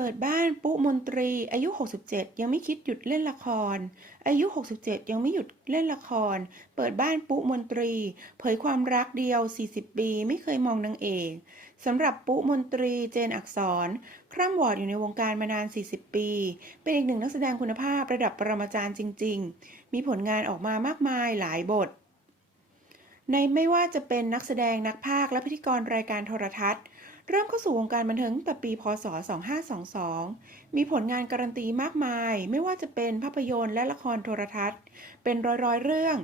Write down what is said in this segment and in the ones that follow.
เปิดบ้านปุ๊มนตรี อายุ 67 ยังไม่คิดหยุดเล่นละคร อายุ 67 ยังไม่หยุดเล่นละคร เปิดบ้านปุ๊มนตรี เผยความรักเดียว 40 ปี ไม่เคยมองนางเอกสำหรับปุ๊มนตรีเจนอักษร คร่ำวอดอยู่ในวงการมานาน 40 ปี เป็นอีกหนึ่งนักแสดงคุณภาพระดับปรมาจารย์จริง ๆ มีผลงานออกมามากมายหลายบท ในไม่ว่าจะเป็นนักแสดงนักพากและพิธีกรรายการโทรทัศน์ เริ่มเข้าสู่วงการบันเทิงตั้งแต่ปี พศ 2522 มีผลงานการันตีมากมาย ไม่ว่าจะเป็นภาพยนตร์และละครโทรทัศน์ เป็นร้อยๆ เรื่อง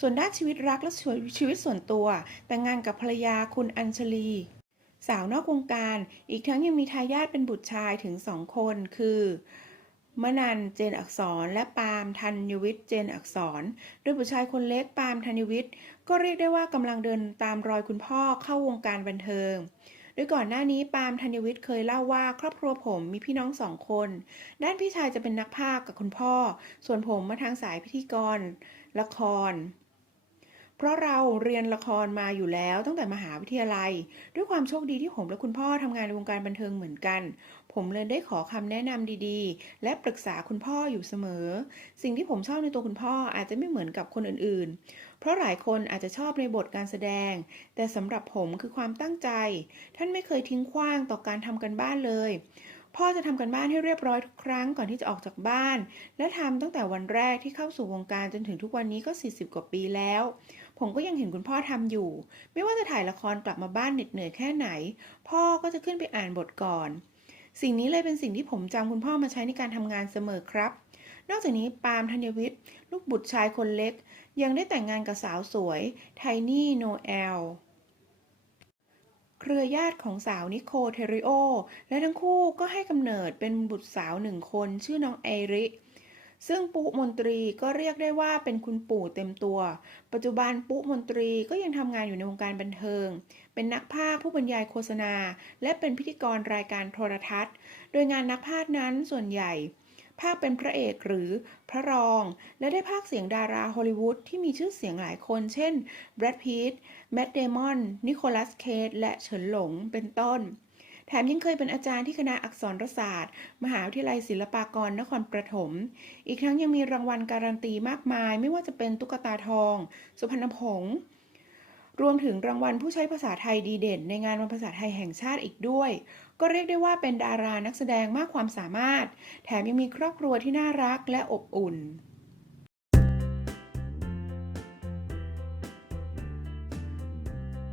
ส่วนด้านชีวิตรักและชีวิตส่วนตัว แต่งงานกับภรรยาคุณอัญชลี สาวนอกวงการ อีกทั้งยังมีทายาทเป็นบุตรชายถึงสองคน คือ มนันเจนอักษร และปาล์มธัญวิทย์เจนอักษร โดยบุตรชายคนเล็กปาล์มธัญวิทย์ ก็เรียกได้ว่ากำลังเดินตามรอยคุณพ่อเข้าวงการบันเทิง โดยก่อนหน้านี้ปาล์มธัญวิทย์เคยเล่าว่าครอบครัวผมมีพี่น้องสองคน ด้านพี่ชายจะเป็นนักพากย์กับคุณพ่อ ส่วนผมมาทางสายพิธีกร ละคร เพราะเราเรียนละครมาอยู่แล้วตั้งแต่มหาวิทยาลัย ด้วยความโชคดีที่ผมและคุณพ่อทำงานในวงการบันเทิงเหมือนกัน ผมเลยได้ขอคำแนะนำดีๆ และปรึกษาคุณพ่ออยู่เสมอ สิ่งที่ผมชอบในตัวคุณพ่ออาจจะไม่เหมือนกับคนอื่นๆ เพราะหลายคนอาจจะชอบในบทการแสดง แต่สำหรับผมคือความตั้งใจ ท่านไม่เคยทิ้งขว้างต่อการทำกันบ้านเลยพ่อจะทำกันบ้านให้เรียบร้อยทุกครั้งก่อนที่จะออกจากบ้าน และทำตั้งแต่วันแรกที่เข้าสู่วงการจนถึงทุกวันนี้ก็ 40 กว่าปีแล้ว ผมก็ยังเห็นคุณพ่อทำอยู่ ไม่ว่าจะถ่ายละครกลับมาบ้านเหน็ดเหนื่อยแค่ไหน พ่อก็จะขึ้นไปอ่านบทก่อน สิ่งนี้เลยเป็นสิ่งที่ผมจำคุณพ่อมาใช้ในการทำงานเสมอครับ นอกจากนี้ปาล์มธัญวิทย์ ลูกบุตรชายคนเล็ก ยังได้แต่งงานกับสาวสวย ไทนี่โนเอลเครือญาติของสาวนิโคเทริโอ และทั้งคู่ก็ให้กำเนิดเป็นบุตรสาวหนึ่งคนชื่อน้องเอริ ซึ่งปุมนตรีก็เรียกได้ว่าเป็นคุณปู่เต็มตัว ปัจจุบันปุมนตรีก็ยังทำงานอยู่ในวงการบันเทิง เป็นนักพากย์ผู้บรรยายโฆษณา และเป็นพิธีกรรายการโทรทัศน์ โดยงานนักพากย์นั้นส่วนใหญ่ภาคเป็นพระเอกหรือพระรอง และได้ภาคเสียงดาราฮอลลีวูดที่มีชื่อเสียงหลายคน เช่น แบรดพีตแมตต์เดมอน นิโคลัสเคทและเฉินหลง เป็นต้น แถมยังเคยเป็นอาจารย์ที่คณะอักษรศาสตร์ มหาวิทยาลัยศิลปากรนครปฐม อีกทั้งยังมีรางวัลการันตีมากมาย ไม่ว่าจะเป็นตุ๊กตาทอง สุพรรณผงส์รวมถึงรางวัลผู้ใช้ภาษาไทยดีเด่น ในงานวันภาษาไทยแห่งชาติอีกด้วย ก็เรียกได้ว่าเป็นดารานักแสดงมากความสามารถ แถมยังมีครอบครัวที่น่ารักและอบอุ่น